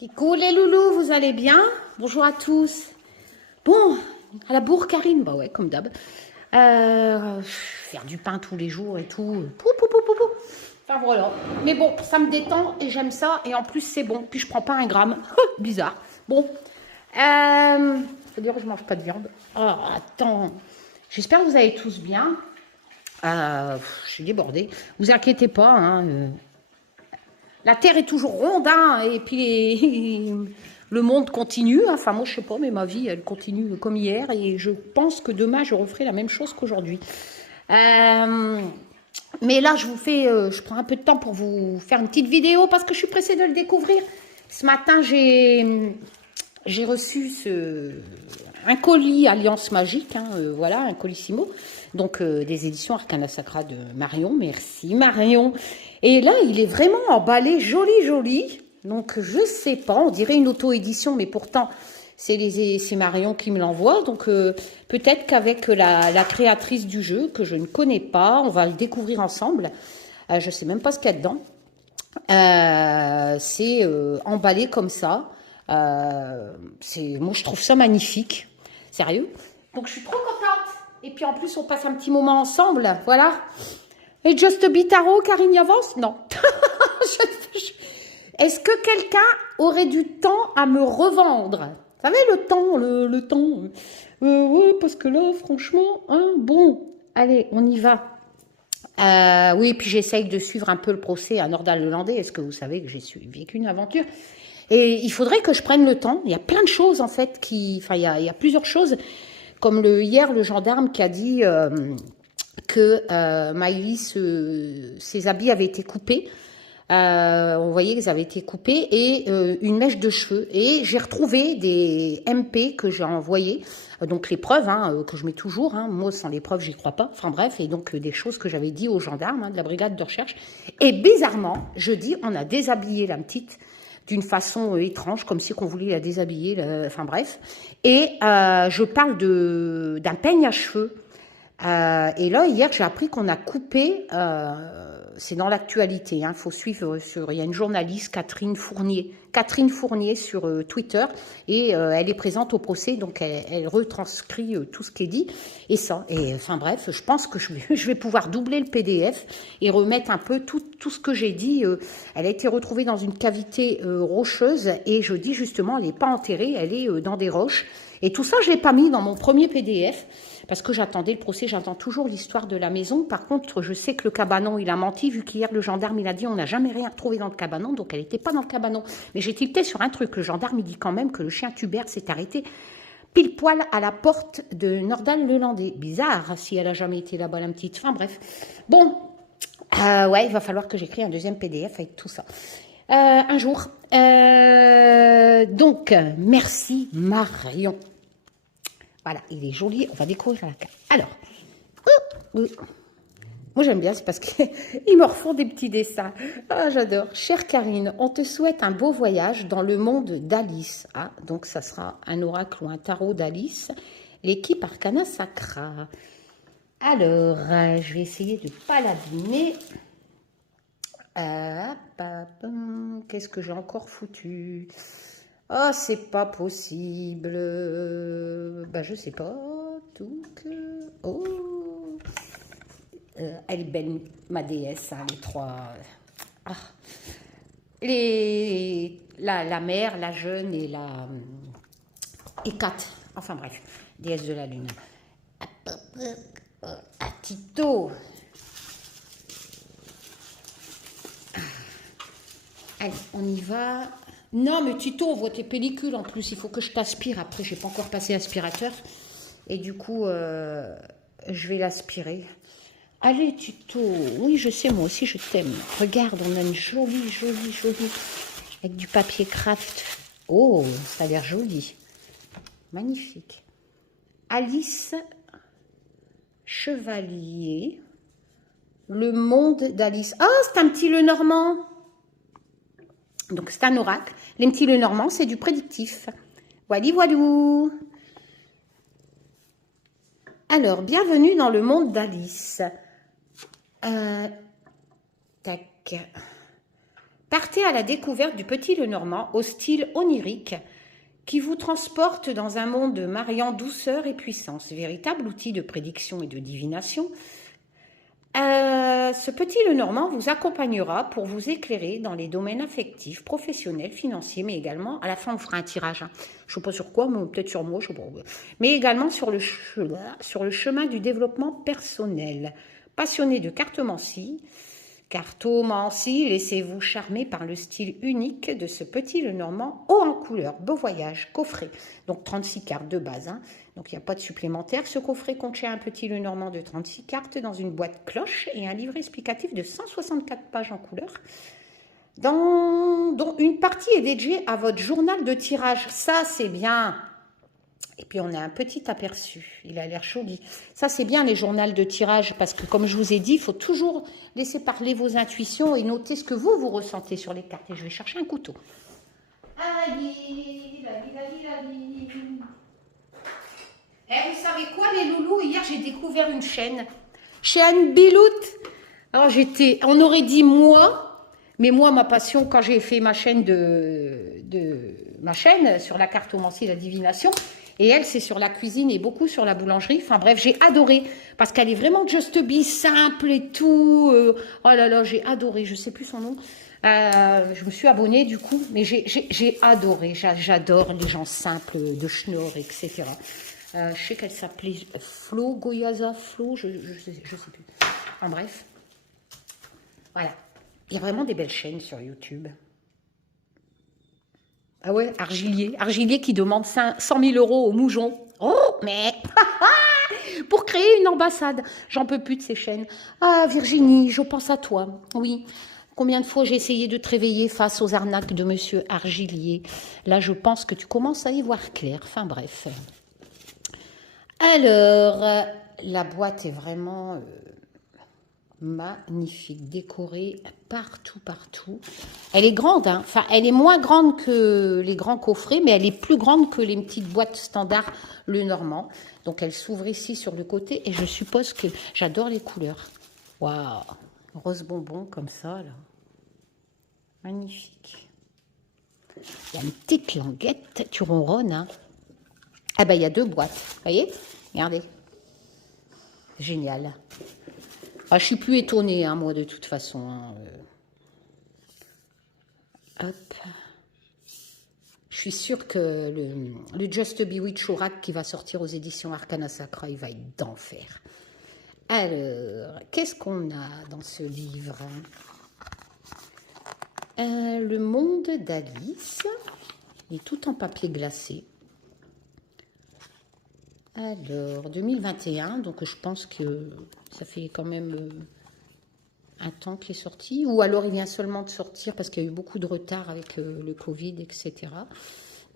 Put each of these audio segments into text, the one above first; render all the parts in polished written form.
Coucou les loulous, vous allez bien? Bonjour à tous. Bon, à la bourre Karine, bah ouais, comme d'hab. Faire du pain tous les jours et tout. Pou, pou, pou, pou, pou. Enfin voilà. Mais bon, ça me détend et j'aime ça. Et en plus, c'est bon. Puis je prends pas un gramme. Bizarre. Bon. Faut dire que je mange pas de viande. Oh, attends. J'espère que vous allez tous bien. Je suis débordée. Vous inquiétez pas, hein. La Terre est toujours ronde, hein, et puis le monde continue. Enfin, moi, je sais pas, mais ma vie, elle continue comme hier. Et je pense que demain, je referai la même chose qu'aujourd'hui. Mais là, je prends un peu de temps pour vous faire une petite vidéo parce que je suis pressée de le découvrir. Ce matin, j'ai reçu un colis Alliance Magique, hein, voilà, un colissimo. Donc, des éditions Arcana Sacra de Marion. Merci, Marion. Et là, il est vraiment emballé, joli, joli. Donc, je sais pas, on dirait une auto-édition, mais pourtant, c'est Marion qui me l'envoie. Donc, peut-être qu'avec la créatrice du jeu, que je ne connais pas, on va le découvrir ensemble. Je sais même pas ce qu'il y a dedans. C'est emballé comme ça. Moi, je trouve ça magnifique. Sérieux. Donc, je suis trop contente. Et puis, en plus, on passe un petit moment ensemble. Voilà. Et Just a Bit Tarot, Karine avance? Non. Est-ce que quelqu'un aurait du temps à me revendre? Vous savez, le temps, le temps. Ouais, parce que là, franchement, hein, bon. Allez, on y va. Oui, puis j'essaye de suivre un peu le procès à Nordal-Lelandais. Est-ce que vous savez que j'ai vécu une aventure? Et il faudrait que je prenne le temps. Il y a plein de choses, en fait, enfin, il y a plusieurs choses. Comme hier, le gendarme qui a dit que Maïlis, ses habits avaient été coupés. On voyait qu'ils avaient été coupés et une mèche de cheveux. Et j'ai retrouvé des MP que j'ai envoyés, donc les preuves que je mets toujours. Hein. Moi, sans les preuves, j'y crois pas. Enfin bref, et donc des choses que j'avais dit aux gendarmes de la brigade de recherche. Et bizarrement, je dis, on a déshabillé la petite d'une façon étrange, comme si on voulait la déshabiller. Enfin bref. Et je parle d'un peigne à cheveux. Et là, hier, j'ai appris qu'on a coupé, c'est dans l'actualité, hein, faut suivre il y a une journaliste, Catherine Fournier sur Twitter, et elle est présente au procès, donc elle retranscrit tout ce qui est dit, et ça. Et enfin bref, je pense que je vais pouvoir doubler le PDF et remettre un peu tout ce que j'ai dit. Elle a été retrouvée dans une cavité rocheuse, et je dis justement, elle n'est pas enterrée, elle est dans des roches. Et tout ça, je ne l'ai pas mis dans mon premier PDF, parce que j'attendais le procès, j'attends toujours l'histoire de la maison. Par contre, je sais que le cabanon, il a menti, vu qu'hier, le gendarme, il a dit on n'a jamais rien retrouvé dans le cabanon, donc elle n'était pas dans le cabanon. Mais j'ai tilté sur un truc, le gendarme, il dit quand même que le chien Tubert s'est arrêté pile poil à la porte de Nordal-Lelandais. Bizarre, si elle n'a jamais été là-bas, la petite. Enfin, bref. Bon, ouais, il va falloir que j'écris un deuxième PDF avec tout ça. Un jour. Donc, merci Marion. Voilà, il est joli, on va découvrir la carte. Alors, moi j'aime bien, c'est parce qu'ils me refont des petits dessins. Ah, j'adore. Chère Karine, on te souhaite un beau voyage dans le monde d'Alice. Ah, donc ça sera un oracle ou un tarot d'Alice, l'équipe Arcana Sacra. Alors, je vais essayer de ne pas l'abîmer. Qu'est-ce que j'ai encore foutu? Oh, c'est pas possible. Bah, je sais pas. Donc, oh. Elle est belle, ma déesse, hein, les trois. Ah. La mère, la jeune et la. Et Kat. Enfin, bref, déesse de la lune. Ah, Tito. Allez, on y va. Non, mais Tito, on voit tes pellicules en plus. Il faut que je t'aspire. Après, je n'ai pas encore passé l'aspirateur. Et du coup, je vais l'aspirer. Allez, Tito. Oui, je sais, moi aussi, je t'aime. Regarde, on a une jolie. Avec du papier craft. Oh, ça a l'air joli. Magnifique. Alice Chevalier. Le monde d'Alice. Ah, c'est un petit Lenormand. Donc, c'est un oracle. Les petits Lenormand, c'est du prédictif. Voilou. Alors, bienvenue dans le monde d'Alice. Tac. Partez à la découverte du Petit Lenormand au style onirique qui vous transporte dans un monde mariant douceur et puissance, véritable outil de prédiction et de divination. Ce Petit Lenormand vous accompagnera pour vous éclairer dans les domaines affectifs, professionnels, financiers, mais également, à la fin on fera un tirage, hein. Je ne sais pas sur quoi, mais peut-être sur moi, je sais pas, mais également sur le chemin du développement personnel. Passionné de cartomancie, laissez-vous charmer par le style unique de ce Petit Lenormand, haut en couleur, beau voyage, coffret, donc 36 cartes de base, hein. Donc il n'y a pas de supplémentaire. Ce coffret contient un Petit Lenormand de 36 cartes dans une boîte cloche et un livret explicatif de 164 pages en couleur, dont une partie est dédiée à votre journal de tirage. Ça, c'est bien. Et puis, on a un petit aperçu. Il a l'air joli. Ça, c'est bien, les journaux de tirage, parce que, comme je vous ai dit, il faut toujours laisser parler vos intuitions et noter ce que vous ressentez sur les cartes. Et je vais chercher un couteau. Vous savez quoi, les loulous? Hier, j'ai découvert une chaîne. Chez Anne Bilout. Alors, on aurait dit moi, mais moi, ma passion, quand j'ai fait ma chaîne ma chaîne sur la cartomancie et la divination, et elle, c'est sur la cuisine et beaucoup sur la boulangerie. Enfin bref, j'ai adoré, parce qu'elle est vraiment just be simple et tout. Oh là là, j'ai adoré, je sais plus son nom. Je me suis abonnée du coup, mais j'ai adoré. J'adore les gens simples de Schnorr, etc. Je sais qu'elle s'appelait Flo, Goyaza, Flo, je sais plus. En bref, voilà. Il y a vraiment des belles chaînes sur YouTube. Ah ouais, Argilier qui demande 100 000 € au Moujon. Oh, mais pour créer une ambassade. J'en peux plus de ces chaînes. Ah, Virginie, je pense à toi. Oui. Combien de fois j'ai essayé de te réveiller face aux arnaques de Monsieur Argilier. Là, je pense que tu commences à y voir clair. Enfin, bref. Alors, la boîte est vraiment magnifique, décorée partout. Elle est grande, hein. Enfin, elle est moins grande que les grands coffrets, mais elle est plus grande que les petites boîtes standards Lenormand. Donc, elle s'ouvre ici sur le côté et je suppose que j'adore les couleurs. Waouh, rose bonbon comme ça, là. Magnifique. Il y a une petite languette, tu ronronnes, hein. Ah ben, il y a 2 boîtes, vous voyez? Regardez. Génial. Ah, je suis plus étonnée, hein, moi, de toute façon. Hein. Hop. Je suis sûre que le Just Bewitch Oracle qui va sortir aux éditions Arcana Sacra, il va être d'enfer. Alors, qu'est-ce qu'on a dans ce livre? Le monde d'Alice. Il est tout en papier glacé. Alors, 2021, donc je pense que ça fait quand même un temps qu'il est sorti, ou alors il vient seulement de sortir parce qu'il y a eu beaucoup de retard avec le Covid, etc.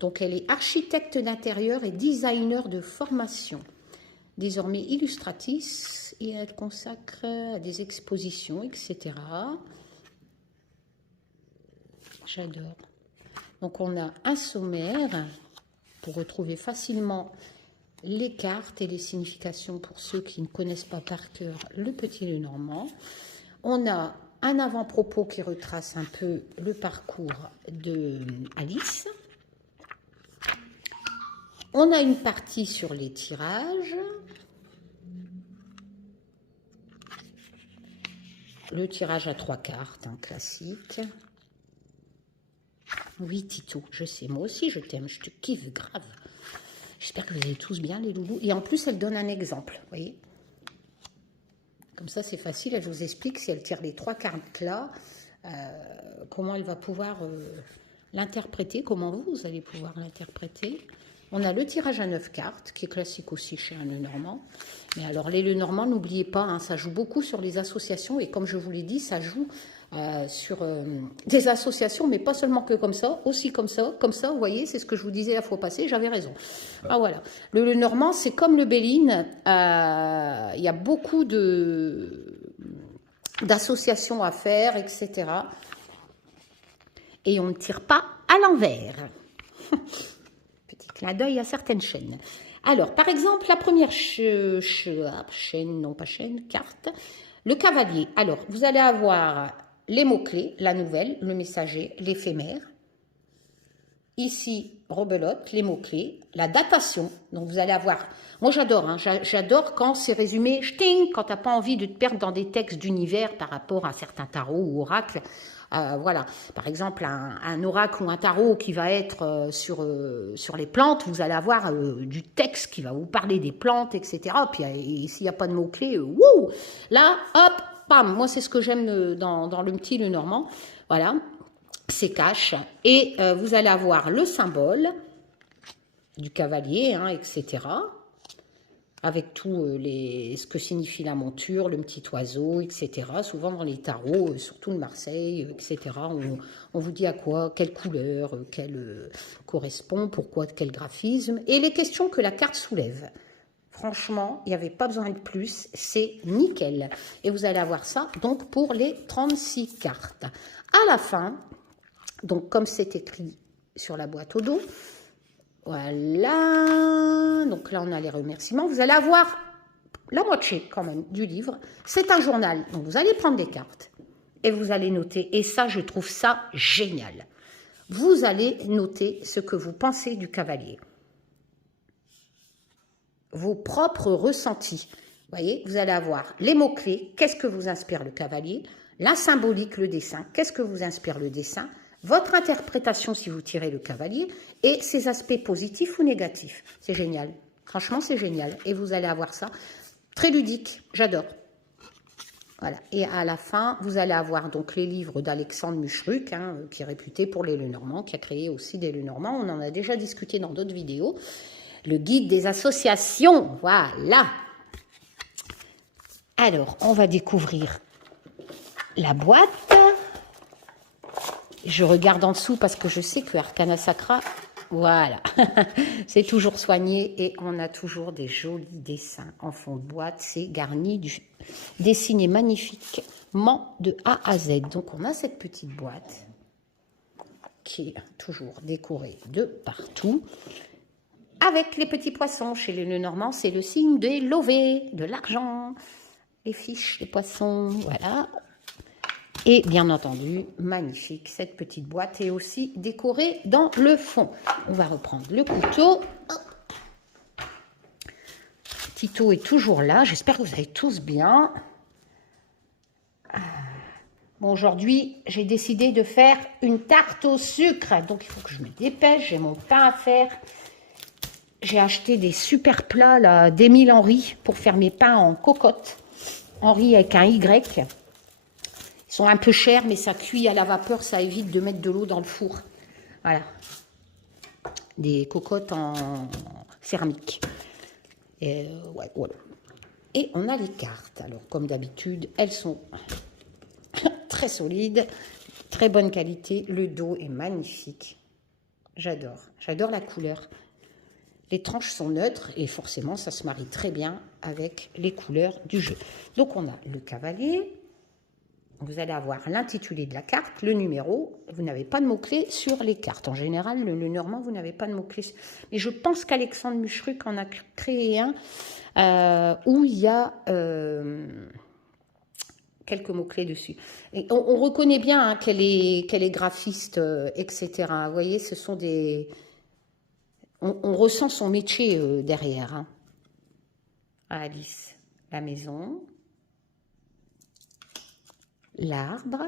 Donc elle est architecte d'intérieur et designer de formation, désormais illustratrice, et elle consacre à des expositions, etc. J'adore. Donc on a un sommaire pour retrouver facilement les cartes et les significations pour ceux qui ne connaissent pas par cœur le Petit Lenormand. On a un avant-propos qui retrace un peu le parcours de Alice. On a une partie sur les tirages. Le tirage à 3 cartes, un classique. Oui, Tito, je sais, moi aussi je t'aime, je te kiffe grave. J'espère que vous allez tous bien, les loulous. Et en plus, elle donne un exemple, vous voyez. Comme ça, c'est facile. Elle vous explique, si elle tire les 3 cartes là, comment elle va pouvoir l'interpréter, comment vous allez pouvoir l'interpréter. On a le tirage à 9 cartes, qui est classique aussi chez un Lenormand. Mais alors, les Lenormand, n'oubliez pas, hein, ça joue beaucoup sur les associations. Et comme je vous l'ai dit, ça joue sur des associations, mais pas seulement que comme ça, aussi comme ça, vous voyez, c'est ce que je vous disais la fois passée, j'avais raison. Ah voilà, le Lenormand, c'est comme le Béline, il y a beaucoup d'associations à faire, etc. Et on ne tire pas à l'envers. Petit clin d'œil à certaines chaînes. Alors, par exemple, la première carte, le cavalier. Alors, vous allez avoir les mots-clés, la nouvelle, le messager, l'éphémère. Ici, rebelote, les mots-clés, la datation. Donc, vous allez avoir... Moi, j'adore. Hein, j'adore quand c'est résumé, ch'ting, quand tu n'as pas envie de te perdre dans des textes d'univers par rapport à certains tarots ou oracles. Voilà. Par exemple, un oracle ou un tarot qui va être sur les plantes, vous allez avoir du texte qui va vous parler des plantes, etc. Puis, s'il n'y a pas de mots-clés, wouh, là, hop, pam. Moi, c'est ce que j'aime dans le petit Lenormand. Voilà. C'est cash, et vous allez avoir le symbole du cavalier, hein, etc., avec tout ce que signifie la monture, le petit oiseau, etc. Souvent dans les tarots, surtout de Marseille, etc., on vous dit à quoi, quelle couleur, quelle correspond, pourquoi, quel graphisme, et les questions que la carte soulève. Franchement, il n'y avait pas besoin de plus, c'est nickel. Et vous allez avoir ça, donc, pour les 36 cartes. À la fin... Donc, comme c'est écrit sur la boîte au dos, voilà. Donc là, on a les remerciements. Vous allez avoir la moitié quand même du livre. C'est un journal. Donc, vous allez prendre des cartes et vous allez noter. Et ça, je trouve ça génial. Vous allez noter ce que vous pensez du cavalier. Vos propres ressentis. Vous voyez, vous allez avoir les mots-clés. Qu'est-ce que vous inspire le cavalier? La symbolique, le dessin. Qu'est-ce que vous inspire le dessin? Votre interprétation si vous tirez le cavalier et ses aspects positifs ou négatifs. C'est génial. Franchement, c'est génial. Et vous allez avoir ça. Très ludique. J'adore. Voilà. Et à la fin, vous allez avoir donc les livres d'Alexandre Muchruc, hein, qui est réputé pour les Lenormand, qui a créé aussi des Lenormand. On en a déjà discuté dans d'autres vidéos. Le guide des associations. Voilà. Alors, on va découvrir la boîte. Je regarde en dessous parce que je sais que Arcana Sacra, voilà, c'est toujours soigné et on a toujours des jolis dessins en fond de boîte. C'est garni, dessiné magnifiquement de A à Z. Donc on a cette petite boîte qui est toujours décorée de partout. Avec les petits poissons, chez les Lenormand, c'est le signe des lovés, de l'argent, les fiches, les poissons, voilà. Et bien entendu, magnifique, cette petite boîte est aussi décorée dans le fond. On va reprendre le couteau. Tito est toujours là, j'espère que vous allez tous bien. Bon, aujourd'hui, j'ai décidé de faire une tarte au sucre, donc il faut que je me dépêche, j'ai mon pain à faire. J'ai acheté des super plats là, d'Émile Henry pour faire mes pains en cocotte. Henry avec un Y. Ils sont un peu chers, mais ça cuit à la vapeur, ça évite de mettre de l'eau dans le four. Voilà. Des cocottes en céramique. Et, ouais, voilà. Et on a les cartes. Alors, comme d'habitude, elles sont très solides, très bonne qualité. Le dos est magnifique. J'adore. J'adore la couleur. Les tranches sont neutres et forcément, ça se marie très bien avec les couleurs du jeu. Donc, on a le cavalier. Vous allez avoir l'intitulé de la carte, le numéro. Vous n'avez pas de mots-clés sur les cartes. En général, le Lenormand, vous n'avez pas de mots-clés. Mais je pense qu'Alexandre Muchruc en a créé un où il y a quelques mots-clés dessus. Et on reconnaît bien hein, qu'elle est graphiste, etc. Vous voyez, ce sont des... On ressent son métier derrière. Hein. Alice, la maison... L'arbre,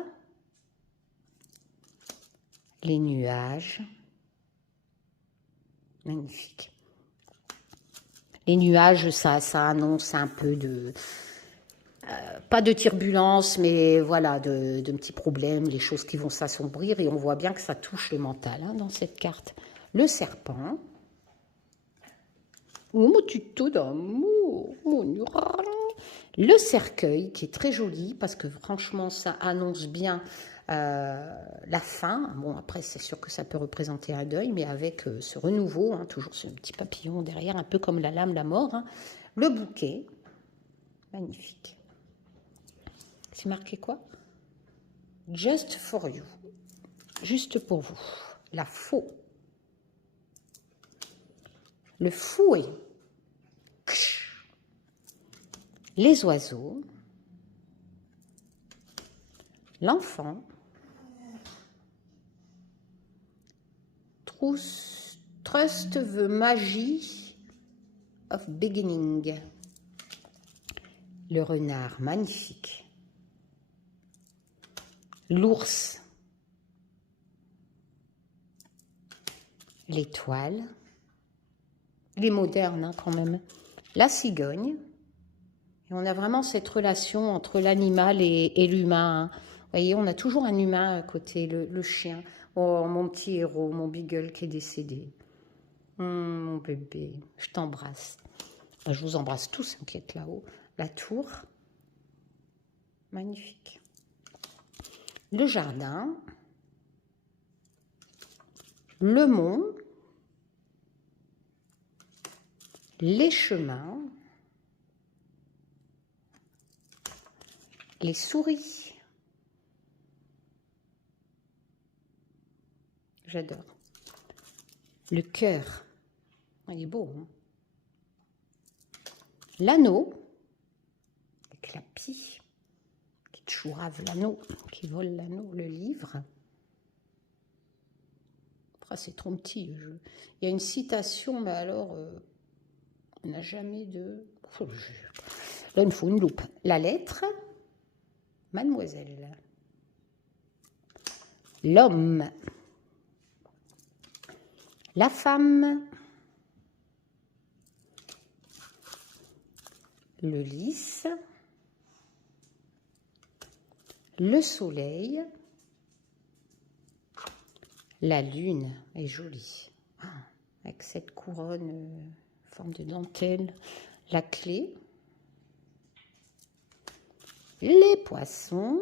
les nuages, magnifique. Les nuages, ça annonce un peu de, pas de turbulence, mais voilà, de petits problèmes, les choses qui vont s'assombrir, et on voit bien que ça touche le mental hein, dans cette carte. Le serpent, oh mon tuto d'amour, mon mural. Le cercueil, qui est très joli, parce que franchement, ça annonce bien la fin. Bon, après, c'est sûr que ça peut représenter un deuil, mais avec ce renouveau, hein, toujours ce petit papillon derrière, un peu comme la lame, la mort. Hein. Le bouquet, magnifique. C'est marqué quoi? Just for you. Juste pour vous. La faux. Le fouet. Les oiseaux, l'enfant, trust the magie of beginning, le renard, magnifique, l'ours, l'étoile, les modernes hein, quand même, la cigogne. Et on a vraiment cette relation entre l'animal et l'humain. Vous voyez, on a toujours un humain à côté, le chien. Oh, mon petit héros, mon beagle qui est décédé. Mon bébé, je t'embrasse. Je vous embrasse tous qui êtes là-haut. La tour, magnifique. Le jardin, le mont, les chemins, les souris. J'adore. Le cœur. Il est beau. Hein, l'anneau. Avec la pie. Qui chourave l'anneau. Qui vole l'anneau. Le livre. Ah, c'est trop petit. Il y a une citation, mais alors, on n'a jamais de... Là, il me faut une loupe. La lettre. Mademoiselle. L'homme. La femme. Le lys. Le soleil. La lune est jolie. Ah, avec cette couronne forme de dentelle. La clé. Les poissons.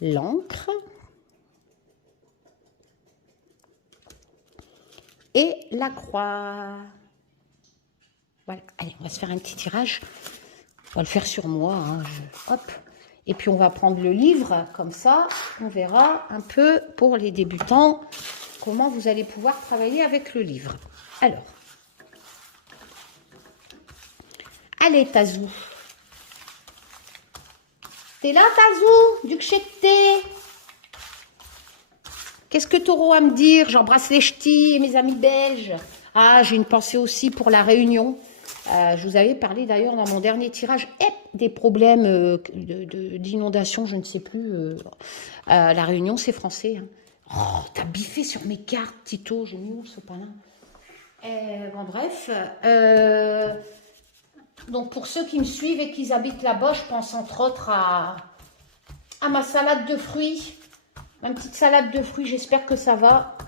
L'encre. Et la croix. Voilà. Allez, on va se faire un petit tirage. On va le faire sur moi. Hein. Hop. Et puis, on va prendre le livre. Comme ça, on verra un peu pour les débutants comment vous allez pouvoir travailler avec le livre. Alors. Allez, Tazou. T'es là, Tazou, du Kchété? Qu'est-ce que t'auras à me dire? J'embrasse les ch'tis et mes amis belges. Ah, j'ai une pensée aussi pour la Réunion. Je vous avais parlé d'ailleurs dans mon dernier tirage des problèmes d'inondation, je ne sais plus. La Réunion, c'est français. Hein. Oh, t'as biffé sur mes cartes, Tito. J'ai mis où ce panin? Bon, bref. Donc, pour ceux qui me suivent et qui habitent là-bas, je pense entre autres à ma salade de fruits. Ma petite salade de fruits, j'espère que ça va.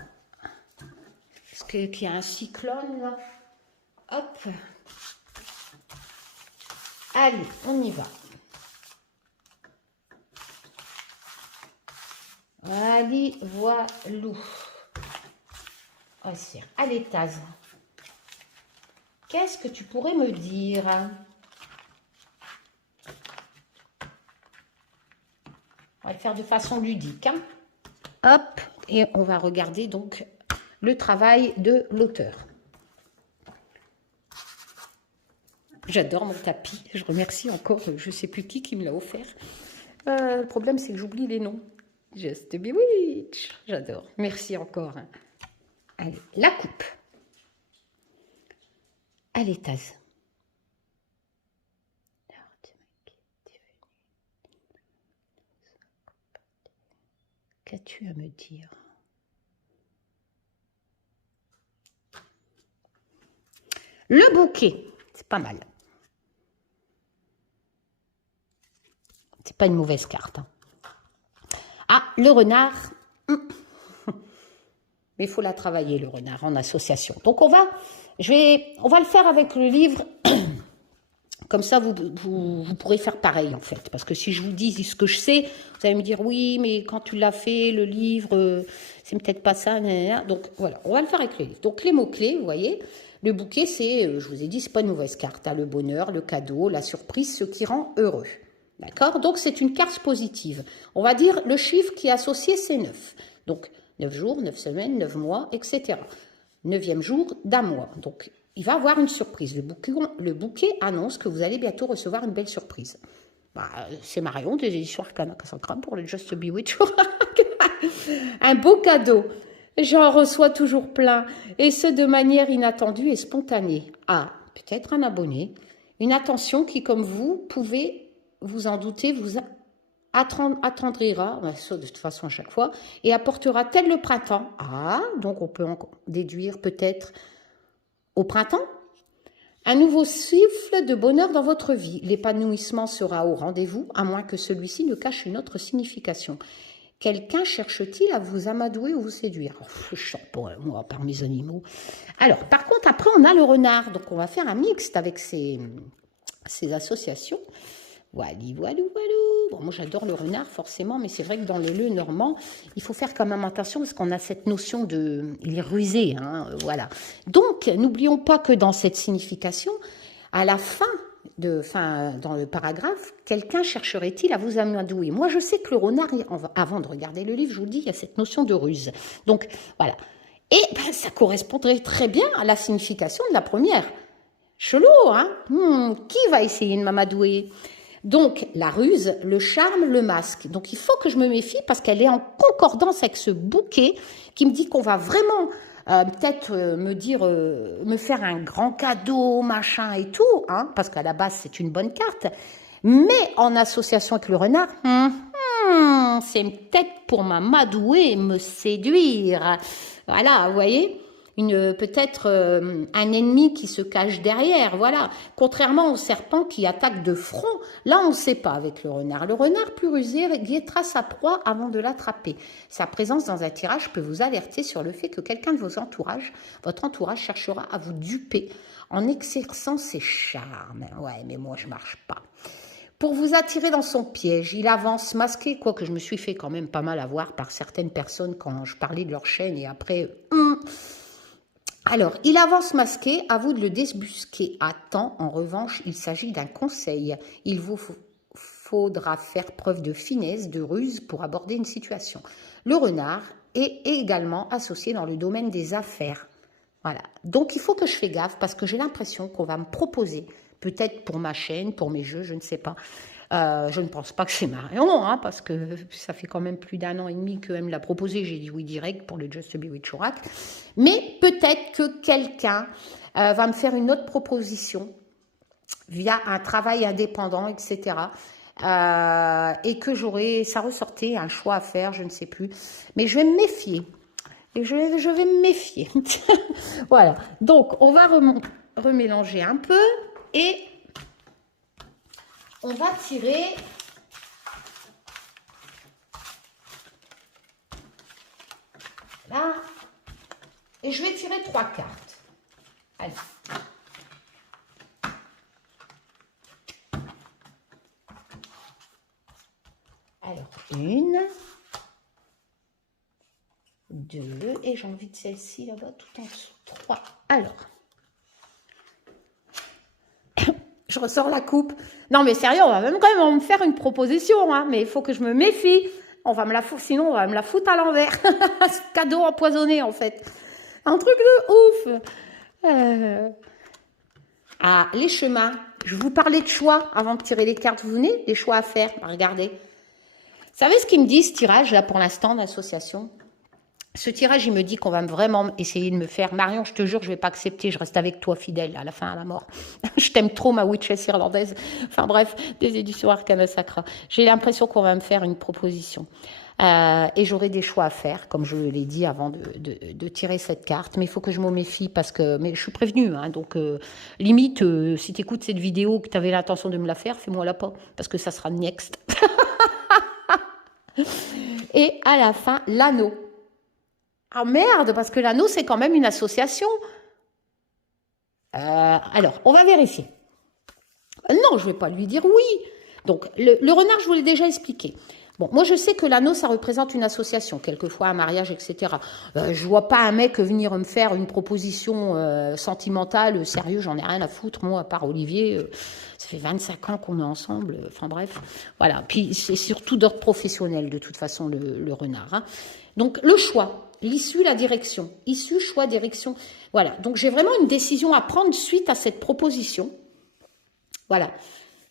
Parce qu'il y a un cyclone, là. Hop. Allez, on y va. Allez, voilou. Oh, allez, Taz. Qu'est-ce que tu pourrais me dire? On va le faire de façon ludique. Hein. Hop, et on va regarder donc le travail de l'auteur. J'adore mon tapis. Je remercie encore, je ne sais plus qui me l'a offert. Le problème, c'est que j'oublie les noms. Just Bewitch. J'adore. Merci encore. Hein. Allez, la coupe. Allez, Taz. Qu'as-tu à me dire? Le bouquet, c'est pas mal. C'est pas une mauvaise carte. Hein. Ah, le renard. Mais il faut la travailler, le renard, en association. Donc, on va le faire avec le livre. Comme ça, vous pourrez faire pareil, en fait. Parce que si je vous dis ce que je sais, vous allez me dire, oui, mais quand tu l'as fait, le livre, c'est peut-être pas ça. Nanana. Donc, voilà, on va le faire avec le livre. Donc, les mots-clés, vous voyez, le bouquet, c'est, je vous ai dit, c'est pas une mauvaise carte. Hein, le bonheur, le cadeau, la surprise, ce qui rend heureux. D'accord? Donc, c'est une carte positive. On va dire, le chiffre qui est associé, c'est 9. Donc, 9 jours, 9 semaines, 9 mois, etc. 9e jour d'un mois. Donc, il va avoir une surprise. Le bouquet annonce que vous allez bientôt recevoir une belle surprise. Bah, c'est Marion des éditions Arcana Cassandra pour le Just Bewitch. Un beau cadeau. J'en reçois toujours plein, et ce de manière inattendue et spontanée. Ah, peut-être un abonné. Une attention qui, comme vous, pouvez vous en douter, vous attendrira, ça de toute façon à chaque fois, et apportera tel le printemps. Ah, donc on peut en déduire peut-être au printemps. Un nouveau souffle de bonheur dans votre vie. L'épanouissement sera au rendez-vous, à moins que celui-ci ne cache une autre signification. Quelqu'un cherche-t-il à vous amadouer ou vous séduire? Je sens pas, moi, par mes animaux. Alors, par contre, après, on a le renard. Donc, on va faire un mixte avec ces associations. Voilou, voilou, voilou. Bon, moi, j'adore le renard, forcément, mais c'est vrai que dans le lieu normand, il faut faire quand même attention parce qu'on a cette notion de... Il est rusé, hein, voilà. Donc, n'oublions pas que dans cette signification, à la fin, dans le paragraphe, quelqu'un chercherait-il à vous amadouer? Moi, je sais que le renard, avant de regarder le livre, je vous dis, il y a cette notion de ruse. Donc, voilà. Et ben, ça correspondrait très bien à la signification de la première. Chelou, hein? Qui va essayer de m'amadouer? Donc, la ruse, le charme, le masque. Donc, il faut que je me méfie parce qu'elle est en concordance avec ce bouquet qui me dit qu'on va vraiment peut-être me faire un grand cadeau, machin et tout, hein, parce qu'à la base, c'est une bonne carte. Mais en association avec le renard, c'est peut-être pour m'amadouer, me séduire. Voilà, vous voyez, peut-être un ennemi qui se cache derrière, voilà. Contrairement au serpent qui attaque de front, là on ne sait pas avec le renard. Le renard plus rusé guettera sa proie avant de l'attraper. Sa présence dans un tirage peut vous alerter sur le fait que quelqu'un de votre entourage cherchera à vous duper en exerçant ses charmes. Ouais, mais moi je marche pas. Pour vous attirer dans son piège, il avance masqué, quoique je me suis fait quand même pas mal avoir par certaines personnes quand je parlais de leur chaîne et après... Alors, il avance masqué, à vous de le débusquer à temps. En revanche, il s'agit d'un conseil. Il vous faudra faire preuve de finesse, de ruse pour aborder une situation. Le renard est également associé dans le domaine des affaires. Voilà. Donc, il faut que je fasse gaffe parce que j'ai l'impression qu'on va me proposer, peut-être pour ma chaîne, pour mes jeux, je ne sais pas. Je ne pense pas que c'est Marion, hein, parce que ça fait quand même plus d'1 an et demi qu'elle me l'a proposé. J'ai dit oui direct pour le Just Bewitch Oracle. Mais peut-être que quelqu'un va me faire une autre proposition via un travail indépendant, etc. Et que ça ressortait un choix à faire, je ne sais plus. Mais je vais me méfier. Et je vais me méfier. Voilà. Donc, on va remélanger un peu et... on va tirer là et je vais tirer 3 cartes. Allez. Alors, 1, 2 et j'ai envie de celle-ci là-bas tout en dessous. 3. Alors. Je ressors la coupe. Non, mais sérieux, on va même quand même me faire une proposition, hein, mais il faut que je me méfie. On va me la foutre, sinon on va me la foutre à l'envers. Ce cadeau empoisonné, en fait. Un truc de ouf. Ah, les chemins. Je vous parlais de choix avant de tirer les cartes. Vous venez, des choix à faire. Regardez. Vous savez ce qu'ils me disent, ce tirage, là, pour l'instant, d'association? Ce tirage, il me dit qu'on va vraiment essayer de me faire... Marion, je te jure, je ne vais pas accepter, je reste avec toi fidèle, à la fin, à la mort. Je t'aime trop, ma witchess irlandaise. Enfin bref, des éditions Arcana Sacra. J'ai l'impression qu'on va me faire une proposition. Et j'aurai des choix à faire, comme je l'ai dit avant de tirer cette carte. Mais il faut que je me méfie, parce que... Mais je suis prévenue, hein, donc limite, si tu écoutes cette vidéo, que tu avais l'intention de me la faire, fais-moi la pas, parce que ça sera next. Et à la fin, l'anneau. Ah merde, parce que l'anneau, c'est quand même une association. Alors, on va vérifier. Non, je ne vais pas lui dire oui. Donc, le renard, je vous l'ai déjà expliqué. Bon, moi, je sais que l'anneau, ça représente une association, quelquefois un mariage, etc. Je ne vois pas un mec venir me faire une proposition sentimentale, sérieux, j'en ai rien à foutre, moi, à part Olivier. Ça fait 25 ans qu'on est ensemble. Enfin, bref. Voilà. Puis, c'est surtout d'ordre professionnel, de toute façon, le renard. Hein. Donc, le choix. L'issue, la direction. Issue, choix, direction. Voilà. Donc, j'ai vraiment une décision à prendre suite à cette proposition. Voilà.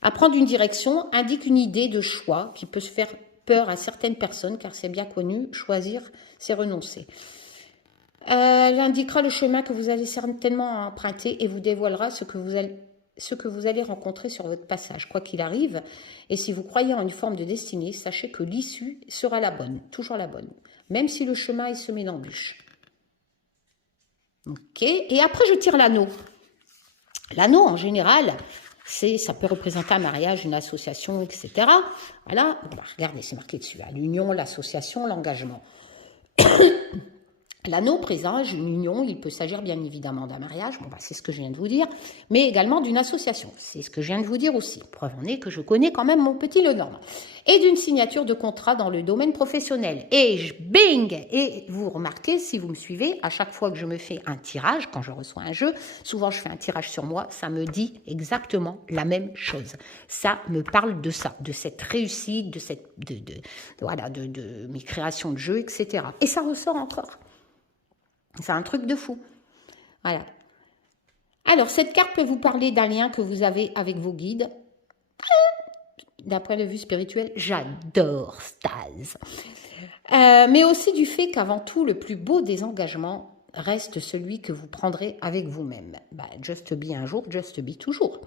Apprendre une direction indique une idée de choix qui peut se faire peur à certaines personnes, car c'est bien connu, choisir, c'est renoncer. Elle indiquera le chemin que vous allez certainement emprunter et vous dévoilera ce que vous allez rencontrer sur votre passage, quoi qu'il arrive. Et si vous croyez en une forme de destinée, sachez que l'issue sera la bonne, toujours la bonne, même si le chemin est semé d'embûches. Ok, et après je tire l'anneau. L'anneau, en général, ça peut représenter un mariage, une association, etc. Voilà, bon, regardez, c'est marqué dessus, hein, l'union, l'association, l'engagement. L'anneau présage une union, il peut s'agir bien évidemment d'un mariage, bon, bah, c'est ce que je viens de vous dire, mais également d'une association, c'est ce que je viens de vous dire aussi. Preuve en est que je connais quand même mon petit Lenormand. Et d'une signature de contrat dans le domaine professionnel. Et bing! Et vous remarquez, si vous me suivez, à chaque fois que je me fais un tirage, quand je reçois un jeu, souvent je fais un tirage sur moi, ça me dit exactement la même chose. Ça me parle de ça, de cette réussite, de mes créations de jeux, etc. Et ça ressort encore. C'est un truc de fou. Voilà. Alors, cette carte peut vous parler d'un lien que vous avez avec vos guides. D'un point de vue spirituel, j'adore Stase. Mais aussi du fait qu'avant tout, le plus beau des engagements reste celui que vous prendrez avec vous-même. Bah, just be un jour, just be toujours.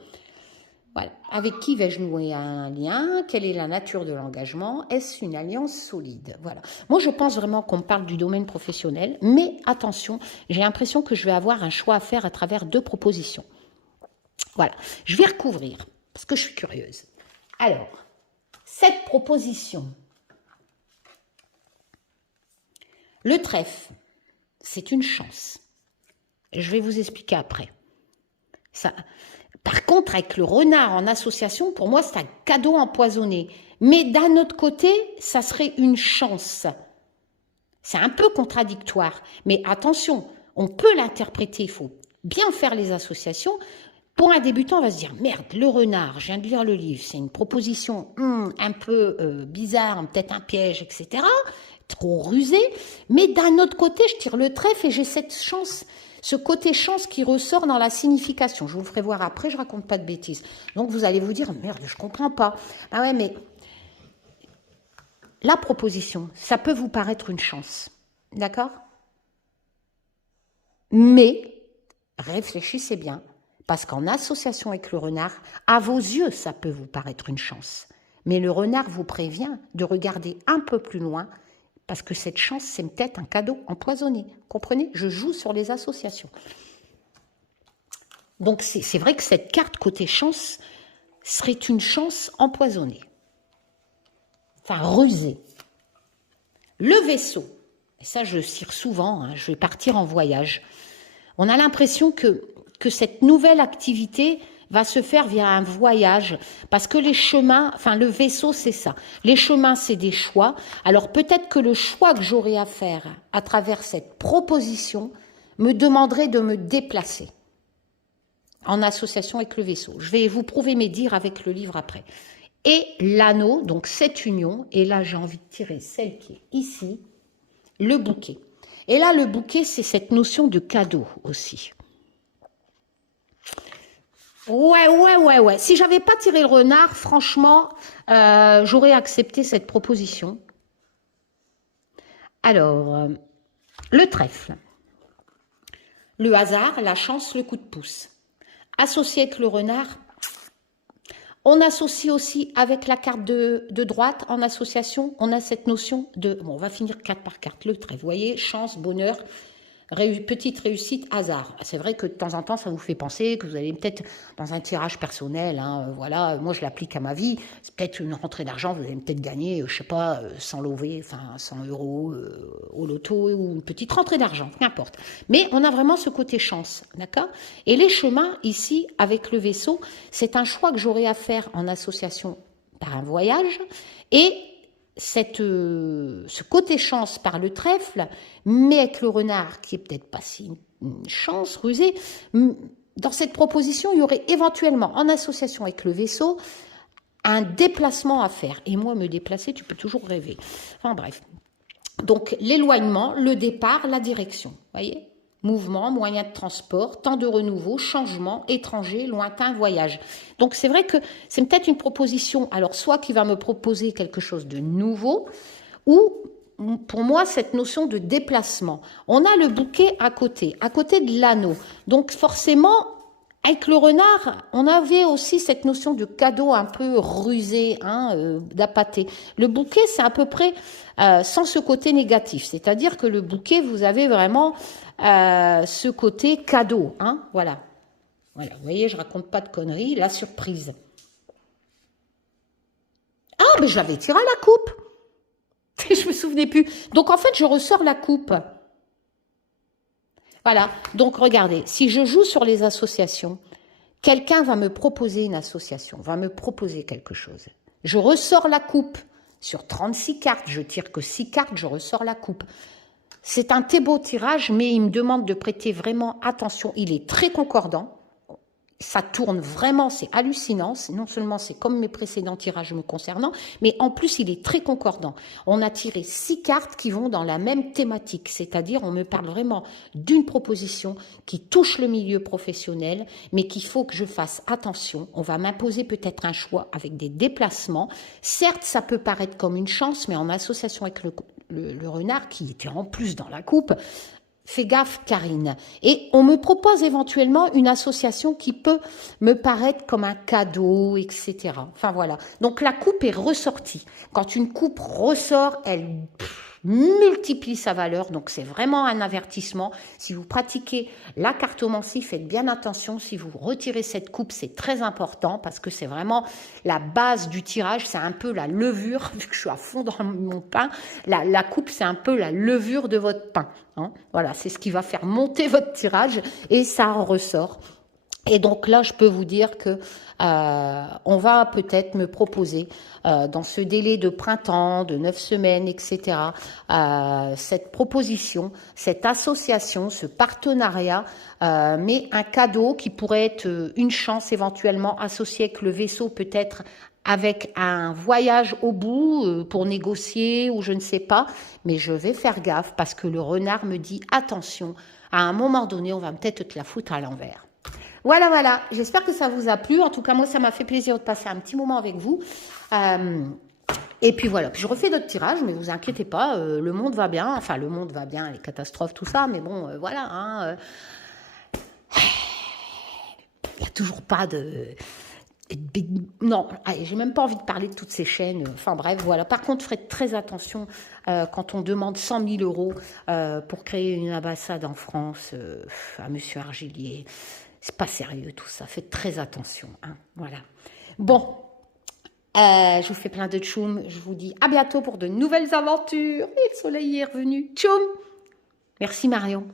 Voilà. Avec qui vais-je nouer un lien? Quelle est la nature de l'engagement? Est-ce une alliance solide? Voilà. Moi, je pense vraiment qu'on parle du domaine professionnel, mais attention, j'ai l'impression que je vais avoir un choix à faire à travers 2 propositions. Voilà. Je vais recouvrir, parce que je suis curieuse. Alors, cette proposition, le trèfle, c'est une chance. Je vais vous expliquer après. Ça... Par contre, avec le renard en association, pour moi, c'est un cadeau empoisonné. Mais d'un autre côté, ça serait une chance. C'est un peu contradictoire. Mais attention, on peut l'interpréter. Il faut bien faire les associations. Pour un débutant, on va se dire, merde, le renard, je viens de lire le livre, c'est une proposition un peu bizarre, peut-être un piège, etc. Trop rusé. Mais d'un autre côté, je tire le trèfle et j'ai cette chance. Ce côté chance qui ressort dans la signification. Je vous le ferai voir après, je ne raconte pas de bêtises. Donc vous allez vous dire, merde, je ne comprends pas. Ah ouais, mais la proposition, ça peut vous paraître une chance. D'accord? Mais réfléchissez bien, parce qu'en association avec le renard, à vos yeux, ça peut vous paraître une chance. Mais le renard vous prévient de regarder un peu plus loin, parce que cette chance, c'est peut-être un cadeau empoisonné. Comprenez? Je joue sur les associations. Donc, c'est vrai que cette carte côté chance serait une chance empoisonnée. Enfin, rusée. Le vaisseau. Et ça, je cire souvent. Hein, je vais partir en voyage. On a l'impression que cette nouvelle activité va se faire via un voyage, parce que les chemins, enfin le vaisseau c'est ça, les chemins c'est des choix, alors peut-être que le choix que j'aurai à faire à travers cette proposition me demanderait de me déplacer en association avec le vaisseau. Je vais vous prouver mes dires avec le livre après. Et l'anneau, donc cette union, et là j'ai envie de tirer celle qui est ici, le bouquet. Et là le bouquet c'est cette notion de cadeau aussi. Ouais. Si j'avais pas tiré le renard, franchement, j'aurais accepté cette proposition. Alors, le trèfle. Le hasard, la chance, le coup de pouce. Associé avec le renard, on associe aussi avec la carte de droite, en association, on a cette notion de... Bon, on va finir carte par carte, le trèfle. Vous voyez, chance, bonheur, petite réussite, hasard. C'est vrai que de temps en temps, ça vous fait penser que vous allez peut-être dans un tirage personnel, hein, voilà, moi je l'applique à ma vie, c'est peut-être une rentrée d'argent, vous allez peut-être gagner, je sais pas, 100 lovés, enfin 100 euros au loto, ou une petite rentrée d'argent, n'importe. Mais on a vraiment ce côté chance, d'accord? Et les chemins, ici, avec le vaisseau, c'est un choix que j'aurai à faire en association par un voyage, et ce côté chance par le trèfle, mais avec le renard, qui est peut-être pas si une chance rusée, dans cette proposition, il y aurait éventuellement, en association avec le vaisseau, un déplacement à faire. Et moi, me déplacer, tu peux toujours rêver. Enfin bref. Donc, l'éloignement, le départ, la direction. Voyez? mouvement, moyen de transport, temps de renouveau, changement, étranger, lointain, voyage. Donc c'est vrai que c'est peut-être une proposition, alors soit qui va me proposer quelque chose de nouveau, ou pour moi cette notion de déplacement. On a le bouquet à côté de l'anneau. Donc forcément, avec le renard, on avait aussi cette notion de cadeau un peu rusé, d'appâté. Le bouquet, c'est à peu près sans ce côté négatif. C'est-à-dire que le bouquet, vous avez vraiment ce côté cadeau. Voilà. Voilà, vous voyez, je raconte pas de conneries. La surprise. Ah, mais j'avais tiré à la coupe. Je me souvenais plus. Donc, en fait, je ressors la coupe. Voilà. Donc, regardez, si je joue sur les associations, quelqu'un va me proposer une association, va me proposer quelque chose. Je ressors la coupe. Sur 36 cartes, je tire que 6 cartes, je ressors la coupe. C'est un très beau tirage, mais il me demande de prêter vraiment attention. Il est très concordant. Ça tourne vraiment, c'est hallucinant. Non seulement c'est comme mes précédents tirages me concernant, mais en plus il est très concordant. On a tiré 6 cartes qui vont dans la même thématique, c'est-à-dire on me parle vraiment d'une proposition qui touche le milieu professionnel, mais qu'il faut que je fasse attention. On va m'imposer peut-être un choix avec des déplacements. Certes, ça peut paraître comme une chance, mais en association avec le renard qui était en plus dans la coupe, fais gaffe, Karine. Et on me propose éventuellement une association qui peut me paraître comme un cadeau, etc. Enfin voilà. Donc la coupe est ressortie. Quand une coupe ressort, elle multiplie sa valeur. Donc c'est vraiment un avertissement. Si vous pratiquez la cartomancie, faites bien attention. Si vous retirez cette coupe, c'est très important parce que c'est vraiment la base du tirage. C'est un peu la levure, vu que je suis à fond dans mon pain. La coupe, c'est un peu la levure de votre pain. Voilà, c'est ce qui va faire monter votre tirage et ça en ressort. Et donc là, je peux vous dire que on va peut-être me proposer dans ce délai de printemps, de 9 semaines, etc., cette proposition, cette association, ce partenariat, mais un cadeau qui pourrait être une chance éventuellement associée avec le vaisseau, peut-être avec un voyage au bout pour négocier ou je ne sais pas, mais je vais faire gaffe parce que le renard me dit attention, à un moment donné, on va peut-être te la foutre à l'envers. Voilà, voilà, j'espère que ça vous a plu. En tout cas, moi, ça m'a fait plaisir de passer un petit moment avec vous. Et puis voilà, puis je refais d'autres tirages, mais vous inquiétez pas, le monde va bien. Enfin, le monde va bien, les catastrophes, tout ça, mais bon, voilà. Il n'y a toujours pas de... Non, allez, j'ai même pas envie de parler de toutes ces chaînes. Enfin bref, voilà. Par contre, faites très attention quand on demande 100 000 euros pour créer une ambassade en France à Monsieur Argilier. C'est pas sérieux tout ça. Faites très attention. Voilà. Bon, je vous fais plein de tchoum. Je vous dis à bientôt pour de nouvelles aventures. Et le soleil est revenu. Tchoum. Merci Marion.